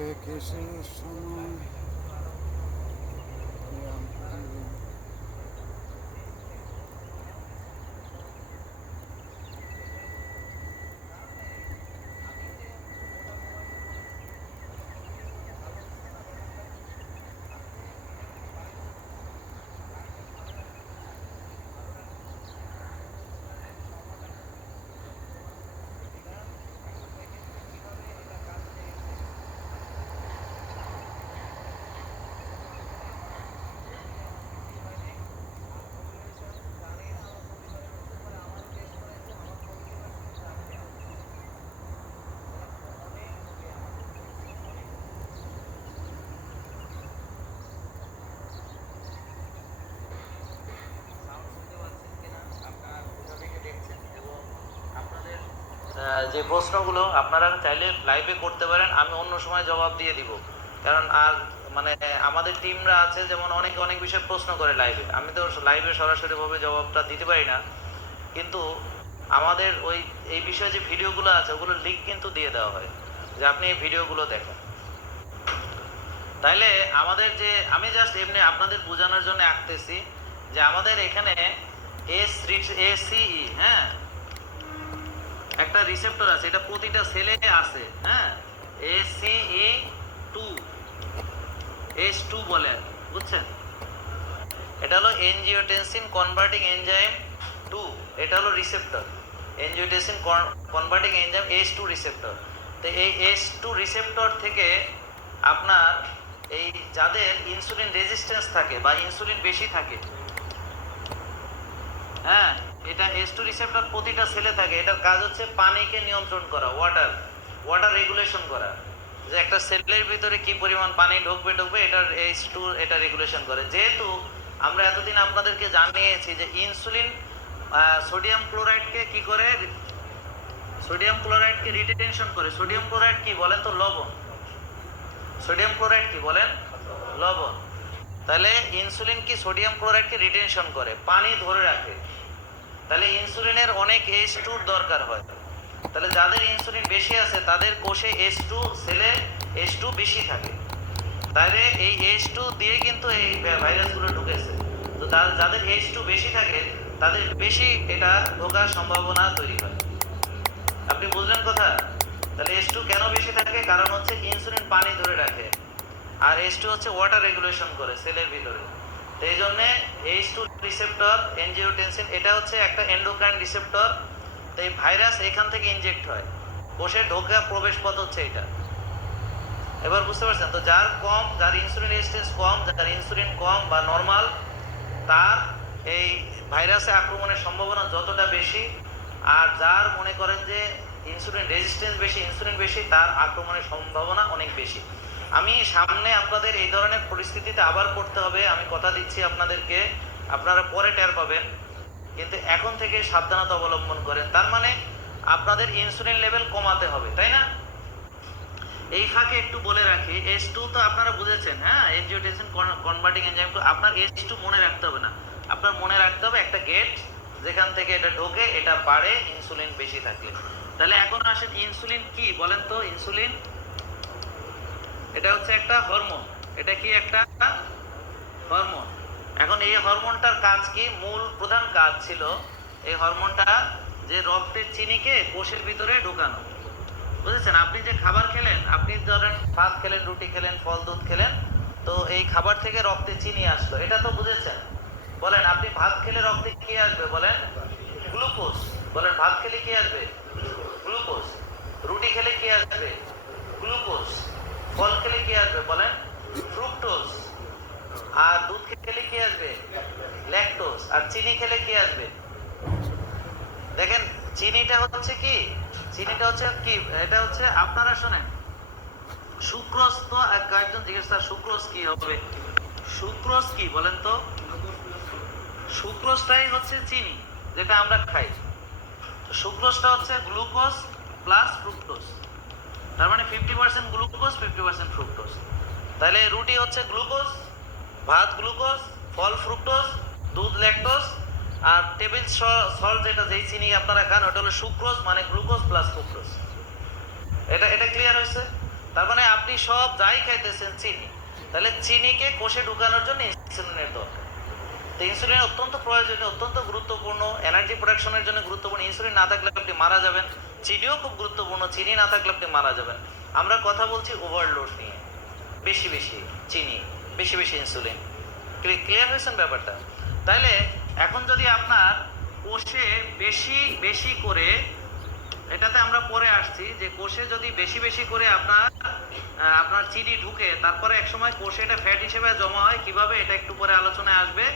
কে কিসের সময় যে প্রশ্নগুলো আপনারা চাইলে লাইভে করতে পারেন, আমি অন্য সময় জবাব দিয়ে দিব। কারণ আর মানে আমাদের টিমরা আছে যেমন অনেক অনেক বিষয়ে প্রশ্ন করে লাইভে, আমি তো লাইভে সরাসরিভাবে জবাবটা দিতে পারি না, কিন্তু আমাদের ওই এই বিষয়ে যে ভিডিওগুলো আছে ওগুলোর লিঙ্ক কিন্তু দিয়ে দেওয়া হয় যে আপনি এই ভিডিওগুলো দেখেন। তাইলে আমাদের যে আমি জাস্ট এমনি আপনাদের বোঝানোর জন্য আঁকতেছি যে আমাদের এখানে এসিই হ্যাঁ একটা রিসেপ্টর আছে, এটা প্রতিটা সেলে আছে হ্যাঁ, এসিই টু H2 বলে, বুঝছেন? এটা হলো এনজিওটেনসিন কনভার্টিং এনজাইম 2, এটা হলো receptor angiotensin converting enzyme H2 receptor. তো এই H2 রিসেপ্টর থেকে আপনার এই যাদের ইনসুলিন রেজিস্ট্যান্স থাকে বা ইনসুলিন বেশি থাকে, হ্যাঁ এটা H2 রিসেপ্টর প্রতিটা সেলে থাকে, এটার কাজ হচ্ছে পানিকে নিয়ন্ত্রণ করা, ওয়াটার রেগুলেশন করা, যে একটা সেলের ভিতরে কি পরিমাণ পানি ঢুকবে এটার H2 এটা রেগুলেশন করে। যেহেতু আমরা এতদিন আপনাদেরকে জানিয়েছি যে ইনসুলিন সোডিয়াম ক্লোরাইডকে কি করে, সোডিয়াম ক্লোরাইডকে রিটেনশন করে। সোডিয়াম ক্লোরাইড কি বলেন তো? লবণ। সোডিয়াম ক্লোরাইড কি বলেন? লবণ। তাহলে ইনসুলিন কি সোডিয়াম ক্লোরাইডকে রিটেনশন করে, পানি ধরে রাখে। তাহলে ইনসুলিনের অনেক H2 দরকার হয়। তাহলে যাদের ইনসুলিন বেশি আছে তাদের কোষে H2 সেলে H2 বেশি থাকে, তাহলে এই H2 দিয়ে কিন্তু এই ভাইরাসগুলো ঢুকেছে। তো যাদের H2 বেশি থাকে তাদের বেশি এটা ঢোকার সম্ভাবনা তৈরি হয়। আপনি বুঝলেন কথা? তাহলে H2 কেন বেশি থাকে? কারণ হচ্ছে ইনসুলিন পানি ধরে রাখে, আর H2 হচ্ছে ওয়াটার রেগুলেশন করে সেলের ভিতরে। তো এই জন্য H2 রিসেপ্টর এনজিওটেনসিন এটা হচ্ছে একটা এন্ডোক্রাইন রিসেপ্টর। তো এই ভাইরাস এখান থেকে ইনজেক্ট হয়, কোষে ঢোকা প্রবেশ পথ হচ্ছে এটা। এবার বুঝতে পারছেন তো? যার ইনসুলিন রেজিস্ট্যান্স কম, যার ইনসুলিন কম বা নরমাল, তার এই ভাইরাসে আক্রমণের সম্ভাবনা যতটা বেশি, আর যার মনে করেন যে ইনসুলিন রেজিস্ট্যান্স বেশি, ইনসুলিন বেশি, তার আক্রমণের সম্ভাবনা অনেক বেশি। আমি সামনে আপনাদের এই ধরনের পরিস্থিতিতে আবার পড়তে হবে, আমি কথা দিচ্ছি আপনাদেরকে, আপনারা পরে টের পাবেন, কিন্তু এখন থেকে সাবধানতা অবলম্বন করেন। তার মানে আপনাদের ইনসুলিন লেভেল কমাতে হবে, তাই না? এই ফাঁকে একটু বলে রাখি, H2 তো আপনারা বুঝেছেন, হ্যাঁ এনজিওটেনসিন কনভার্টিং এনজাইম। আপনার H2 মনে রাখতে হবে না, আপনার মনে রাখতে হবে একটা গেট যেখান থেকে এটা ঢোকে, এটা পারে ইনসুলিন বেশি থাকলে। তাহলে এখন আসেন, ইনসুলিন কি বলেন তো? ইনসুলিন এটা হচ্ছে একটা হরমোন। এটা কি একটা হরমোন? এখন এই হরমোনটার কাজ কি? মূল প্রধান কাজ ছিল এই হরমোনটা যে রক্তের চিনিকে কোষের ভিতরে ঢোকানো, বুঝেছেন? আপনি যে খাবার খেলেন, আপনি ধরেন ভাত খেলেন, রুটি খেলেন, ফল দুধ খেলেন, তো এই খাবার থেকে রক্তে চিনি আসলো, এটা তো বুঝেছেন। বলেন আপনি ভাত খেলে রক্তে কি আসবে? বলেন গ্লুকোজ। বলেন ভাত খেলে কি আসবে? গ্লুকোজ। রুটি খেলে কি আসবে? গ্লুকোজ। ফল খেলে কি আসবে? বলেন ফ্রুক্টোজ। আর দুধ খেলে কি আসবে? ল্যাকটোজ। আর চিনি খেলে কি আসবে? দেখেন চিনিটা হচ্ছে কি, চিনিটা হচ্ছে কি, এটা হচ্ছে আপনারা শোনেন, সুক্রোজ। তো কয়েকজন জিজ্ঞেস, সুক্রোজ কি হবে? সুক্রোজ কি বলেন তো? সুক্রোজটাই হচ্ছে চিনি যেটা আমরা খাই। তো সুক্রোজটা হচ্ছে গ্লুকোজ প্লাস ফ্রুক্টোজ, তার মানে 50% গ্লুকোজ 50% ফ্রুক্টোজ। তাহলে রুটি হচ্ছে গ্লুকোজ, ভাত গ্লুকোজ, ফল ফ্রুক্টোজ, দুধ ল্যাকটোজ, আর টেবিল সল্ট যেটা যেই চিনি আপনারা খান ওটা হলো সুক্রোজ, মানে গ্লুকোজ প্লাস ফ্রুক্টোজ। এটা এটা ক্লিয়ার হয়েছে? তার মানে আপনি সব যাই খাইতেছেন চিনি, তাহলে চিনিকে কোষে ঢুকানোর জন্য ইনসুলিনের দরকার। তো ইনসুলিন অত্যন্ত প্রয়োজনীয়, অত্যন্ত গুরুত্বপূর্ণ, এনার্জি প্রোডাকশনের জন্য গুরুত্বপূর্ণ। ইনসুলিন না থাকলে আপনি মারা যাবেন। চিনিও খুব গুরুত্বপূর্ণ, চিনি না থাকলে আপনি মারা যাবেন। আমরা কথা বলছি ওভারলোড নিয়ে, বেশি বেশি চিনি, বেশি বেশি ইনসুলিন। ক্লিয়ার হয়েছেন ব্যাপারটা? তাইলে এখন যদি আপনার কোষে বেশি বেশি করে, এটাতে আমরা পরে আসছি, যে কোষে যদি বেশি বেশি করে আপনার চিনি ঢুকে, তারপরে একসময় কোষে এটা ফ্যাট হিসেবে জমা হয় কিভাবে, এটা একটু পরে আলোচনায় আসবে।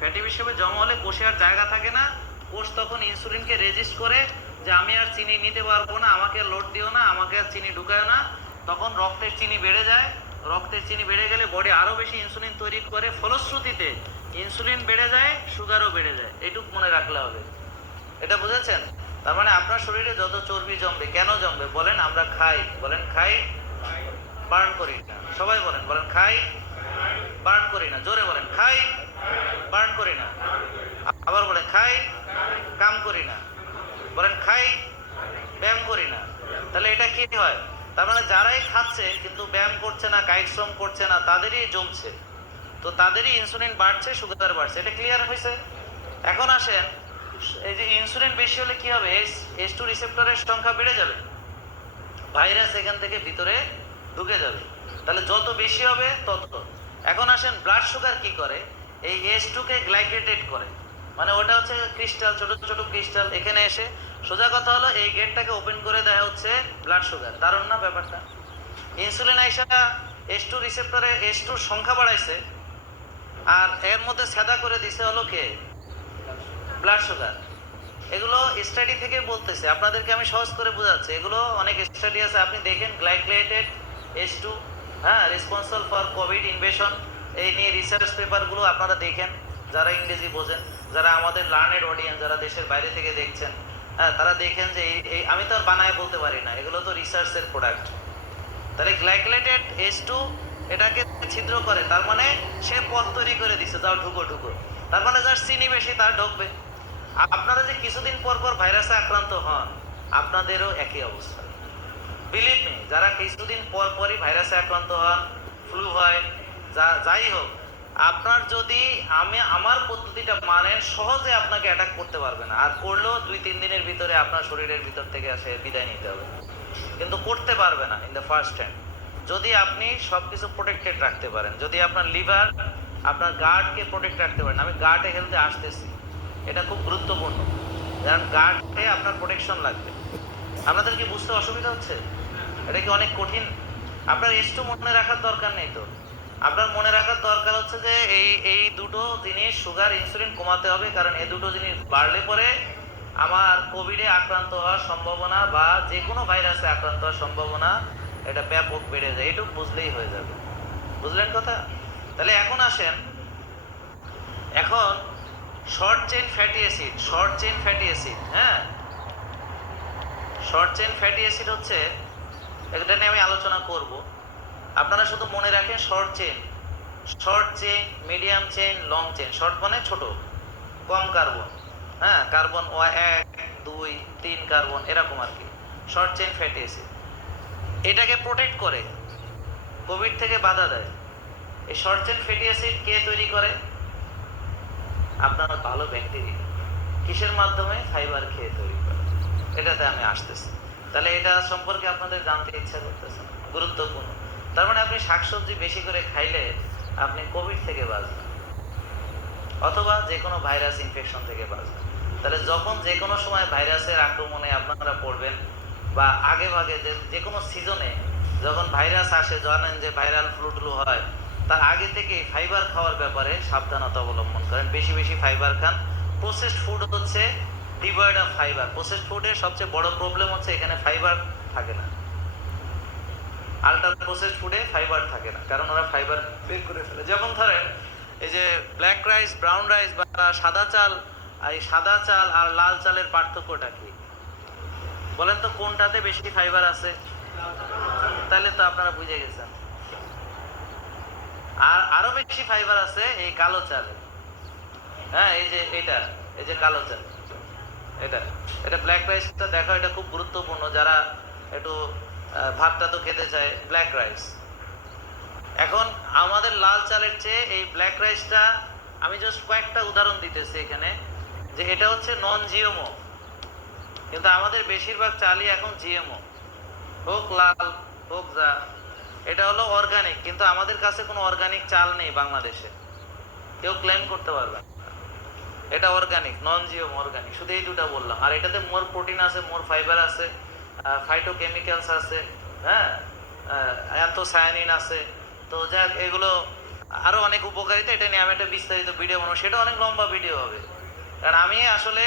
ফ্যাটি হিসেবে জমা হলে কোষে আর জায়গা থাকে না, কোষ তখন ইনসুলিনকে রেজিস্ট করে যে আমি আর চিনি নিতে পারবো না, আমাকে লোড দিও না, আমাকে আর চিনি ঢুকায় না। তখন রক্তের চিনি বেড়ে যায়, রক্তের চিনি বেড়ে গেলে বডি আরো বেশি ইনসুলিন তৈরি করে, ফলশ্রুতিতে ইনসুলিন বেড়ে যায়, সুগারও বেড়ে যায়। এইটুকু মনে রাখলে হবে। এটা বুঝেছেন? তার মানে আপনার শরীরে যত চর্বি জমবে, কেন জমবে বলেন? আমরা খাই, বলেন খাই, বার্ন করি না। সবাই বলেন, বলেন খাই, বার্ন করি না। জোরে বলেন, খাই, বার্ন করি না। আবার বলেন, খাই, কাম করি না। বলেন, খাই, ব্যায়াম করি না। তাহলে এটা কি হয়? তার মানে যারাই খাচ্ছে কিন্তু ব্যায়াম করছে না, কায়িক শ্রম করছে না, তাদেরই জমছে। তো তাদেরই ইনসুলিন বাড়ছে, সুগার বাড়ছে। এটা ক্লিয়ার হয়েছে? এখন আসেন, এই যে ইনসুলিন বেশি হলে কি হবে? এস টু রিসেপ্টরের সংখ্যা বেড়ে যাবে, ভাইরাস এখান থেকে ভিতরে ঢুকে যাবে। তাহলে যত বেশি হবে তত। এখন আসেন, ব্লাড সুগার কি করে? এই এস টু কে গ্লাইকেটেড করে, মানে ওটা হচ্ছে ক্রিস্টাল, ছোট ছোট ক্রিস্টাল এখানে এসে, সোজা কথা হলো এই গেটটাকে ওপেন করে দেওয়া হচ্ছে ব্লাড সুগার। দারুণ না ব্যাপারটা? ইনসুলিন আইসা এস টু রিসেপ্টরে এস টুর সংখ্যা বাড়াইছে, আর এর মধ্যে সেদা করে দিছে হলো কে? Blood sugar. এগুলো স্টাডি থেকে বলতেছে, আপনাদেরকে আমি সহজ করে বোঝাচ্ছি। এগুলো অনেক স্টাডি আছে, আপনি দেখেন গ্লাইকেটেড এস টু, হ্যাঁ, রেসপন্সিবল ফর কোভিড ইনভেশন, এই নিয়ে রিসার্চ পেপারগুলো আপনারা দেখেন, যারা ইংরেজি বোঝেন, যারা আমাদের লার্নেড অডিয়েন্স, যারা দেশের বাইরে থেকে দেখছেন, হ্যাঁ, তারা দেখেন যে এই আমি তো আর বানায় বলতে পারি না, এগুলো তো রিসার্চের প্রোডাক্ট। তাহলে গ্লাইকেটেড এস টু এটাকে ছিদ্র করে, তার মানে সে পথ তৈরি করে দিচ্ছে, যাও ঢুকো ঢুকো। তার মানে যার চিনি বেশি তার ঢুকবে। আপনারা যে কিছুদিন পর পর ভাইরাসে আক্রান্ত হন, আপনাদেরও একই অবস্থা। বিলিভ মি, যারা কিছুদিন পর পরই ভাইরাসে আক্রান্ত হন, ফ্লু হয়, যাই হোক, আপনার যদি আমার পদ্ধতিটা মানেন, সহজে আপনাকে অ্যাটাক করতে পারবে না। আর করলেও 2-3 দিনের ভিতরে আপনার শরীরের ভিতর থেকে আসে বিদায় নিতে হবে, কিন্তু করতে পারবে না ইন দ্য ফার্স্ট টাইম। যদি আপনি সবকিছু প্রোটেক্টেড রাখতে পারেন, যদি আপনার লিভার, আপনার গার্ডকে প্রোটেক্ট রাখতে পারেন। আমি গার্ডে হেলথে আসতেছি, এটা খুব গুরুত্বপূর্ণ, কারণ গার্ডে আপনার প্রোটেকশন লাগবে। আপনাদের কি বুঝতে অসুবিধা হচ্ছে? এটা কি অনেক কঠিন? আপনার একটু মনে রাখার দরকার নেই তো। আপনার মনে রাখার দরকার হচ্ছে যে এই দুটো জিনিস, সুগার, ইনসুলিন কমাতে হবে, কারণ এই দুটো জিনিস বাড়লে পরে আমার কোভিডে আক্রান্ত হওয়ার সম্ভাবনা বা যে কোনো ভাইরাসে আক্রান্ত হওয়ার সম্ভাবনা এটা ব্যাপক বেড়ে যায়। এটুকু বুঝলেই হয়ে যাবে। বুঝলেন কথা? তাহলে এখন আসেন, এখন short chain fatty acid, short chain fatty acid, হ্যাঁ, শর্ট চেইন ফ্যাটি অ্যাসিড হচ্ছে, এটা নিয়ে আমি আলোচনা করব। আপনারা শুধু মনে রাখেন short chain, short chain, medium chain, long chain. Short মানে ছোট, কম কার্বন, হ্যাঁ, কার্বন 1, 2, 3 কার্বন, এরকম আর কি শর্ট চেইন ফ্যাটি অ্যাসিড। এটাকে প্রোটেক্ট করে, কোভিড থেকে বাধা দেয়। এই শর্ট চেইন ফ্যাটি অ্যাসিড কে তৈরি করে? আপনার ভালো ব্যাকটেরিয়া। কিসের মাধ্যমে? ফাইবার খেয়ে তৈরি করে। এটাতে আমি আসতেছি। তাহলে এটা সম্পর্কে আপনাদের জানতে ইচ্ছা করতেছে, গুরুত্বপূর্ণ। তার মানে আপনি শাকসবজি বেশি করে খাইলে আপনি কোভিড থেকে বাঁচবেন, অথবা যে কোনো ভাইরাস ইনফেকশন থেকে বাঁচবেন। তাহলে যখন যে কোনো সময় ভাইরাসের আক্রমণে আপনারা পড়বেন, বা আগে ভাগে যে কোনো সিজনে যখন ভাইরাস আসে, জানেন যে ভাইরাল ফ্লু হয়, তার আগে থেকে ফাইবার খাওয়ার ব্যাপারে সাবধানতা অবলম্বন করেন। বেশি বেশি ফাইবার খান। প্রসেসড ফুড হচ্ছে ডিভয়েড অফ ফাইবার। প্রসেসড ফুডের সবচেয়ে বড় প্রবলেম হচ্ছে এখানে ফাইবার থাকে না। আল্ট্রা প্রসেসড ফুডে ফাইবার থাকে না, কারণ ওরা ফাইবার বের করে ফেলে। যেমন ধরেন এই যে ব্ল্যাক রাইস, ব্রাউন রাইস বা সাদা চাল, এই সাদা চাল আর লাল চালের পার্থক্যটা কি বলেন তো? কোনটাতে বেশি ফাইবার আছে? তাহলে তো আপনারা বুঝে গেছেন। আর আরো বেশি ফাইবার আছে এই কালো চালে, হ্যাঁ, এই যে এটা, এই যে কালো চাল, এটা এটা ব্ল্যাক রাইসটা দেখো, এটা খুব গুরুত্বপূর্ণ। যারা একটু ভাতটা তো খেতে চায় ব্ল্যাক রাইস। এখন আমাদের লাল চালের চেয়ে এই ব্ল্যাক রাইসটা, আমি জাস্ট কয়েকটা উদাহরণ দিতেছি এখানে, যে এটা হচ্ছে নন জিএমও, কিন্তু আমাদের বেশিরভাগ চালই এখন জিএমও, হোক লাল হোক যা। এটা হলো অর্গানিক, কিন্তু আমাদের কাছে কোনো অর্গানিক চাল নেই বাংলাদেশে, কেউ ক্লেম করতে পারবে না। এটা অর্গানিক, নন জিএমও, অর্গানিক, শুধু এই দুটা বললাম। আর এটাতে মোর প্রোটিন আছে, মোর ফাইবার আছে, ফাইটোকেমিক্যালস আছে, হ্যাঁ, অ্যান্থোসায়ানিন আছে। তো যাক, এগুলো আরো অনেক উপকারিতা, এটা নিয়ে আমি একটা বিস্তারিত ভিডিও বানাবো, সেটা অনেক লম্বা ভিডিও হবে। কারণ আমি আসলে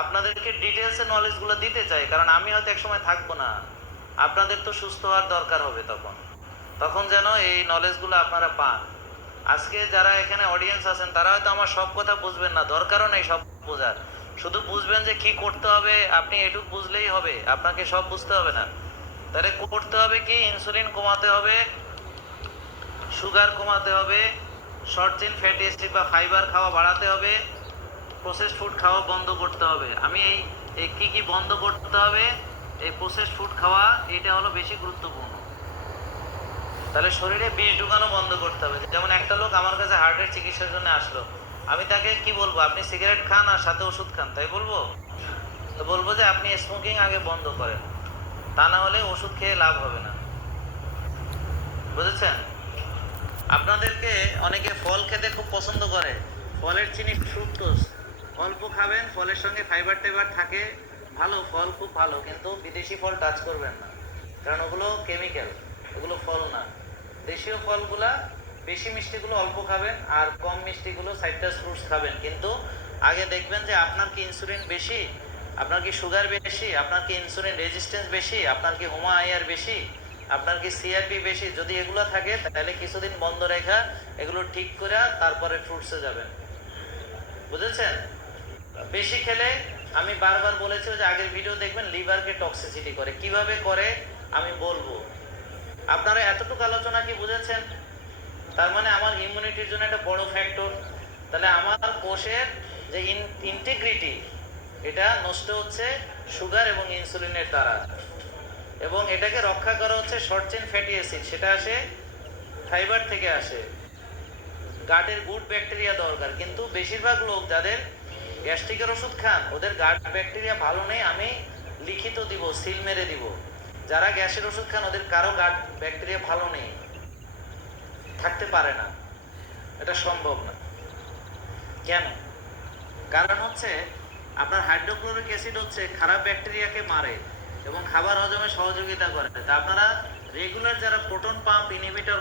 আপনাদেরকে ডিটেলসে নলেজগুলো দিতে চাই, কারণ আমি হয়তো একসময় থাকবো না, আপনাদের তো সুস্থ হওয়ার দরকার হবে তখন, তখন যেন এই নলেজগুলো আপনারা পান। আজকে যারা এখানে অডিয়েন্স আছেন তারা হয়তো আমার সব কথা বুঝবেন না, দরকারও নেই সব বোঝার, শুধু বুঝবেন যে কি করতে হবে, আপনি এটুকু বুঝলেই হবে, আপনাকে সব বুঝতে হবে না। তাহলে করতে হবে কি, ইনসুলিন কমাতে হবে, সুগার কমাতে হবে, শর্ট চেইন ফ্যাটি অ্যাসিড বা ফাইবার খাওয়া বাড়াতে হবে, প্রসেসড ফুড খাওয়া বন্ধ করতে হবে। আমি এই কি কি বন্ধ করতে হবে, এই প্রসেসড ফুড খাওয়া, এটা হলো বেশি গুরুত্বপূর্ণ। তাহলে শরীরে বিষ ঢুকানো বন্ধ করতে হবে। যেমন একটা লোক আমার কাছে হার্টের চিকিৎসার জন্য আসলো, আমি তাকে কি বলবো, আপনি সিগারেট খান আর সাথে ওষুধ খান, তাই বলবো? তো বলবো যে আপনি স্মোকিং আগে বন্ধ করেন, তা না হলে ওষুধ খেয়ে লাভ হবে না। বুঝেছেন? আপনাদেরকে অনেকে ফল খেতে খুব পছন্দ করে, ফলের চিনি ফ্রুক্টোজ, অল্প খাবেন, ফলের সঙ্গে ফাইবার টাইবার থাকে, ভালো, ফল খুব ভালো, কিন্তু বিদেশি ফল টাচ করবেন না, কারণ ওগুলো কেমিক্যাল, ওগুলো ফল না। দেশীয় ফলগুলা বেশি মিষ্টিগুলো অল্প খাবেন, আর কম মিষ্টিগুলো সাইট্রাস ফ্রুটস খাবেন। কিন্তু আগে দেখবেন যে আপনার কি ইনসুলিন বেশি, আপনার কি সুগার বেশি, আপনার কি ইনসুলিন রেজিস্ট্যান্স বেশি, আপনার কি হোমা আইআর বেশি, আপনার কি সিআরপি বেশি। যদি এগুলো থাকে তাহলে কিছুদিন বন্ধ রেখা এগুলো ঠিক করে তারপরে ফ্রুটসে যাবেন। বুঝেছেন? বেশি খেলে, আমি বারবার বলেছি যে আগের ভিডিও দেখবেন, লিভারকে টক্সিসিটি করে, কিভাবে করে আমি বলবো। আপনারা এতটুকু আলোচনা কি বুঝেছেন? তার মানে আমার ইমিউনিটির জন্য একটা বড় ফ্যাক্টর। তাহলে আমার কোষের যে ইন্টিগ্রিটি, এটা নষ্ট হচ্ছে সুগার এবং ইনসুলিনের দ্বারা, এবং এটাকে রক্ষা করা হচ্ছে শর্ট চেইন ফ্যাটি অ্যাসিড, সেটা আসে ফাইবার থেকে আসে। গাটের গুড ব্যাকটেরিয়া দরকার, কিন্তু বেশিরভাগ লোক যাদের গ্যাস্ট্রিকের ওষুধ খান, ওদের গাট ব্যাকটেরিয়া ভালো নেই, আমি লিখিত দিব, সিল মেরে দিব। যারা গ্যাসের ওষুধ খান ওদের কারো গাট ব্যাকটেরিয়া ভালো নেই, থাকতে পারে না, এটা সম্ভব না। কেন? কারণ হচ্ছে আপনার হাইড্রোক্লোরিক অ্যাসিড হচ্ছে খারাপ ব্যাকটেরিয়াকে মারে এবং খাবার হজমে সহযোগিতা করে। তা আপনারা রেগুলার যারা প্রোটন পাম্প ইনহিবিটর